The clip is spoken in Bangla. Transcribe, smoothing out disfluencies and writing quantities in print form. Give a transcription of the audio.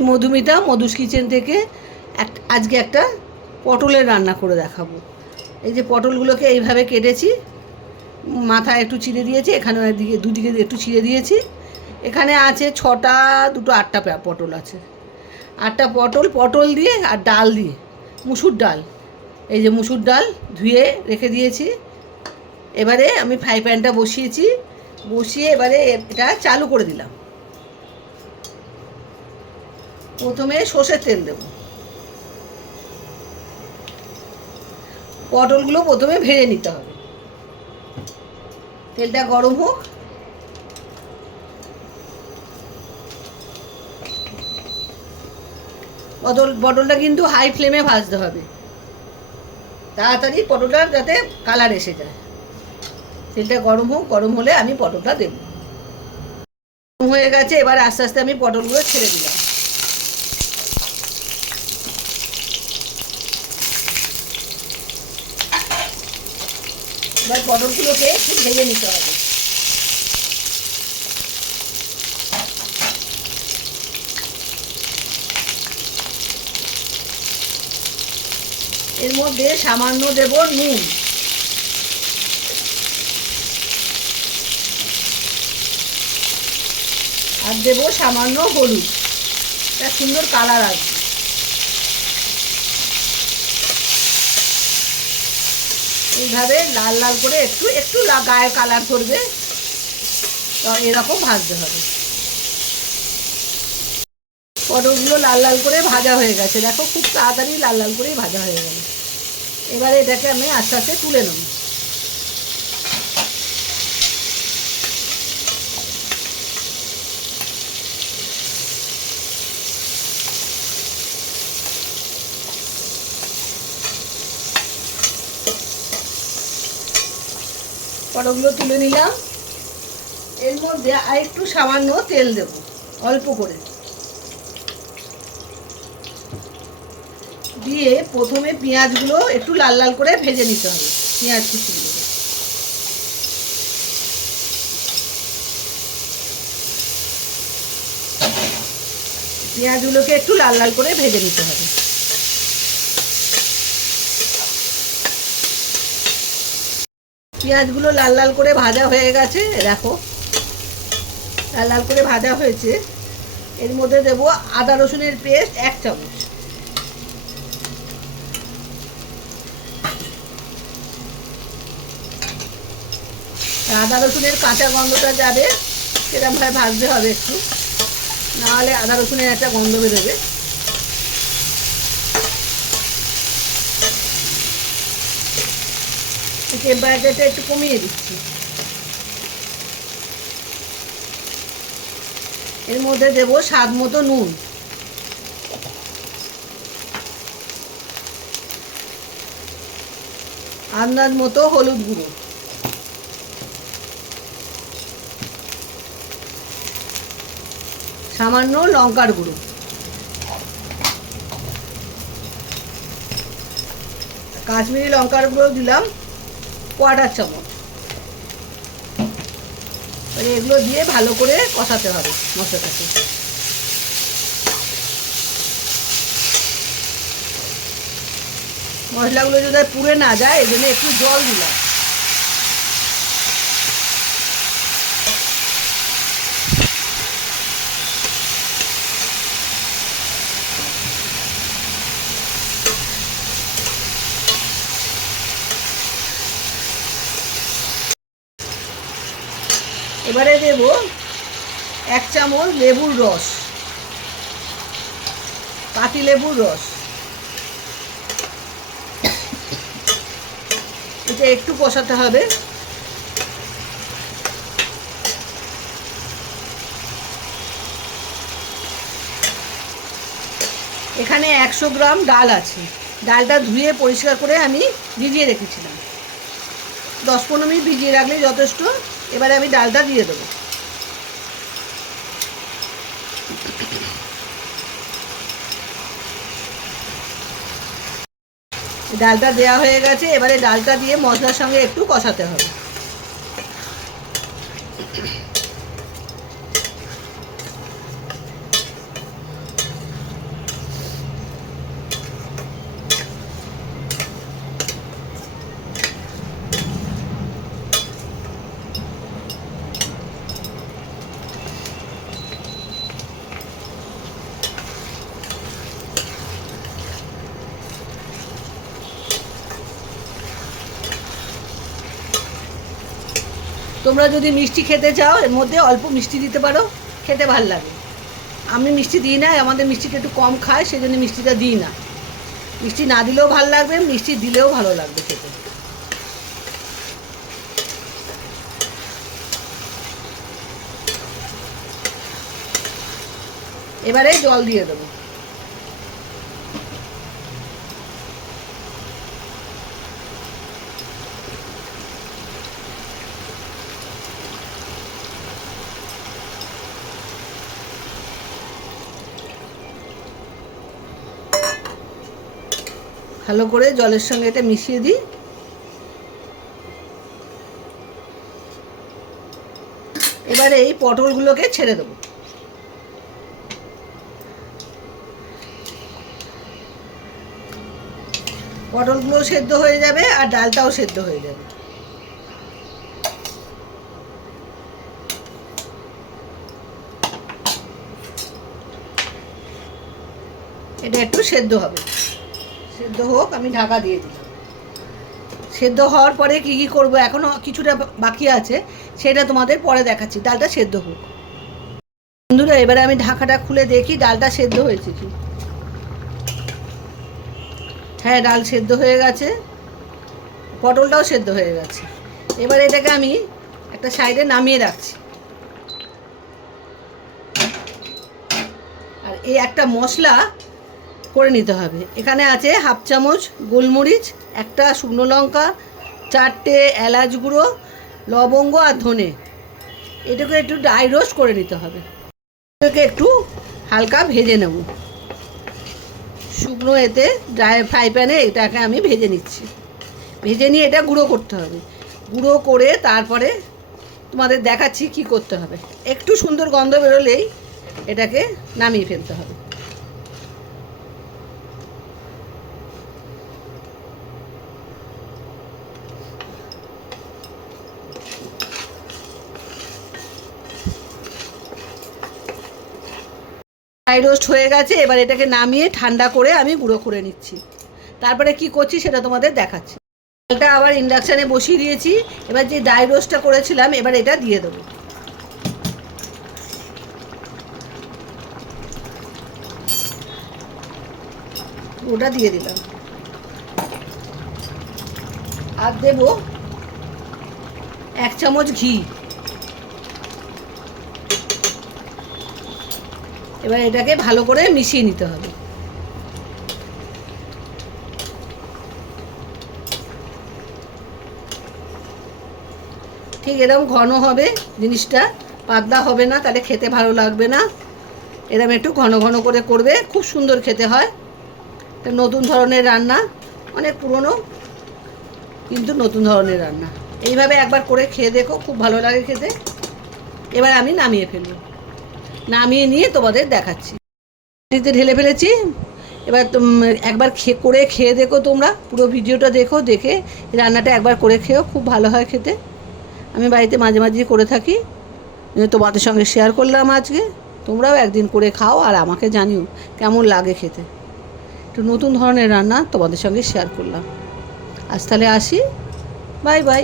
আমি মধুমিতা, মধুস কিচেন থেকে আজকে একটা পটলের রান্না করে দেখাবো। এই যে পটলগুলোকে এইভাবে কেটেছি, মাথায় একটু চিড়ে দিয়েছি, এখানে দুদিকে একটু চিড়ে দিয়েছি। এখানে আছে 6টা, দুটো 8টা পটল আছে। 8টা পটল দিয়ে আর ডাল দিয়ে, মুসুর ডাল, এই যে মুসুর ডাল ধুয়ে রেখে দিয়েছি। এবারে আমি ফ্রাই প্যানটা বসিয়ে এবারে এটা চালু করে দিলাম। প্রথমে সর্ষের তেল দেব। পটলগুলো প্রথমে ভেজে নিতে হবে। তেলটা গরম হোক। পটলটা কিন্তু হাই ফ্লেমে ভাজতে হবে, তাড়াতাড়ি পটলটা যাতে কালার এসে যায়। তেলটা গরম হোক, গরম হলে আমি পটলটা দেব। গরম হয়ে গেছে, এবার আস্তে আস্তে আমি পটলগুলো ছেড়ে দিলাম। এবার পটলগুলোকে একটু ভেজে নিতে হবে। এর মধ্যে সামান্য দেব নুন, আর দেব সামান্য হলুদ, একটা সুন্দর কালার আসবে। এইভাবে লাল লাল করে একটু একটু গায়ে কালার করবে, তো এরকম ভাজতে হবে। পটলগুলো লাল লাল করে ভাজা হয়ে গেছে, দেখো খুব তাড়াতাড়ি লাল লাল করেই ভাজা হয়ে গেল। এবারে এটাকে আমি আস্তে আস্তে তুলে নেব। পটলগুলো তুলে নিলাম। এর মধ্যে আর একটু সামান্য তেল দেব, অল্প করে দিয়ে প্রথমে পেঁয়াজগুলো একটু লাল লাল করে ভেজে নিতে হবে। পেঁয়াজ কুচিগুলো পেঁয়াজগুলোকে একটু লাল লাল করে ভেজে নিতে হবে। পেঁয়াজগুলো লাল লাল করে ভাজা হয়ে গেছে, দেখো লাল লাল করে ভাজা হয়েছে। এর মধ্যে দেব আদা রসুনের পেস্ট 1 চামচ, আদা রসুনের কাঁচা গন্ধটা যাবে সেরকমভাবে ভাজতে হবে একটু, নাহলে আদা রসুনের একটা গন্ধ বেরোবে। টেম্পারেচারটা একটু কমিয়ে দিচ্ছি। এর মধ্যে দেব স্বাদ মতো নুন, আন্দাজ মতো হলুদ গুঁড়ো, সামান্য লঙ্কার গুঁড়ো, কাশ্মীরি লঙ্কার গুঁড়ো দিলাম 1/4 চামচ। এগুলো দিয়ে ভালো করে কষাতে হবে মশলাটাকে। মশলাগুলো যদি পুড়ে না যায় এই জন্য একটু জল দিলাম। এবারে দেব 1 চামচ লেবুর রস, পাতি লেবুর রস। এটা একটু কষাতে হবে। এখানে 100 গ্রাম ডাল আছে, ডালটা ধুয়ে পরিষ্কার করে আমি ভিজিয়ে রেখেছিলাম। 10-15 মিনিট ভিজিয়ে রাখলে যথেষ্ট। এবারে আমি ডালটা দিয়ে দেবো। ডালটা দেওয়া হয়ে গেছে, এবারে ডালটা দিয়ে মশলার সঙ্গে একটু কষাতে হবে। তোমরা যদি মিষ্টি খেতে চাও এর মধ্যে অল্প মিষ্টি দিতে পারো, খেতে ভালো লাগে। আমি মিষ্টি দিই না, আমাদের মিষ্টিটা একটু কম খায়, সেই জন্য মিষ্টিটা দিই না। মিষ্টি না দিলেও ভালো লাগবে, মিষ্টি দিলেও ভালো লাগবে খেতে। এবারে জল দিয়ে দেবো। ভালো করে জলের সঙ্গে এটা মিশিয়ে দিই। এবারে এই পটলগুলোকে ছেড়ে দেবো। পটলগুলো সেদ্ধ হয়ে যাবে আর ডালটাও সেদ্ধ হয়ে যাবে। এটা একটু সেদ্ধ হবে, সেদ্ধ হোক, আমি ঢাকা দিয়ে দিলাম। সেদ্ধ হওয়ার পরে কী কী করবো, এখনও কিছুটা বাকি আছে, সেটা তোমাদের পরে দেখাচ্ছি। ডালটা সেদ্ধ হোক বন্ধুরা। এবারে আমি ঢাকাটা খুলে দেখি ডালটা সেদ্ধ হয়েছে কি। হ্যাঁ, ডাল সেদ্ধ হয়ে গেছে, পটলটাও সেদ্ধ হয়ে গেছে। এবার এটাকে আমি একটা সাইডে নামিয়ে রাখছি। আর এই একটা মশলা করে নিতে হবে। এখানে আছে হাফ চামচ গোলমরিচ, একটা শুকনো লঙ্কা, 4টে এলাচ গুঁড়ো, লবঙ্গ আর ধনে। এটাকে একটু ড্রাই রোস্ট করে নিতে হবে। এটাকে একটু হালকা ভেজে নেব শুকনো এতে, ড্রাই ফ্রাই প্যানে এটাকে আমি ভেজে নিচ্ছি। ভেজে নিয়ে এটা গুঁড়ো করতে হবে। গুঁড়ো করে তারপরে তোমাদের দেখাচ্ছি কি করতে হবে। একটু সুন্দর গন্ধ বেরোলেই এটাকে নামিয়ে ফেলতে হবে। ড্রাই রোস্ট হয়ে গেছে, এবার এটাকে নামিয়ে ঠান্ডা করে আমি গুঁড়ো করে নিচ্ছি। তারপরে কি করছি সেটা তোমাদের দেখাচ্ছি। ডালটা আবার ইন্ডাকশানে বসিয়ে দিয়েছি। এবার যে ড্রাই রোস্টটা করেছিলাম এবার এটা দিয়ে দেবো। ওটা দিয়ে দিলাম। আর দেবো 1 চামচ ঘি। এবার এটাকে ভালো করে মিশিয়ে নিতে হবে। ঠিক এরকম ঘন হবে জিনিসটা, পাতলা হবে না, তাহলে খেতে ভালো লাগবে না। এরকম একটু ঘন ঘন করে করবে, খুব সুন্দর খেতে হয়। এটা নতুন ধরনের রান্না, অনেক পুরনো কিন্তু নতুন ধরনের রান্না। এইভাবে একবার করে খেয়ে দেখো, খুব ভালো লাগে খেতে। এবার আমি নামিয়ে ফেলবো, নামিয়ে নিয়ে তোমাদের দেখাচ্ছি। ঢেলে ফেলেছি। এবার একবার করে খেয়ে দেখো, তোমরা পুরো ভিডিওটা দেখো, দেখে রান্নাটা একবার করে খেও, খুব ভালো হয় খেতে। আমি বাড়িতে মাঝে মাঝে করে থাকি, তোমাদের সঙ্গে শেয়ার করলাম আজকে। তোমরাও একদিন করে খাও আর আমাকে জানিও কেমন লাগে খেতে। একটু নতুন ধরনের রান্না তোমাদের সঙ্গে শেয়ার করলাম। আজ তাহলে আসি, বাই বাই।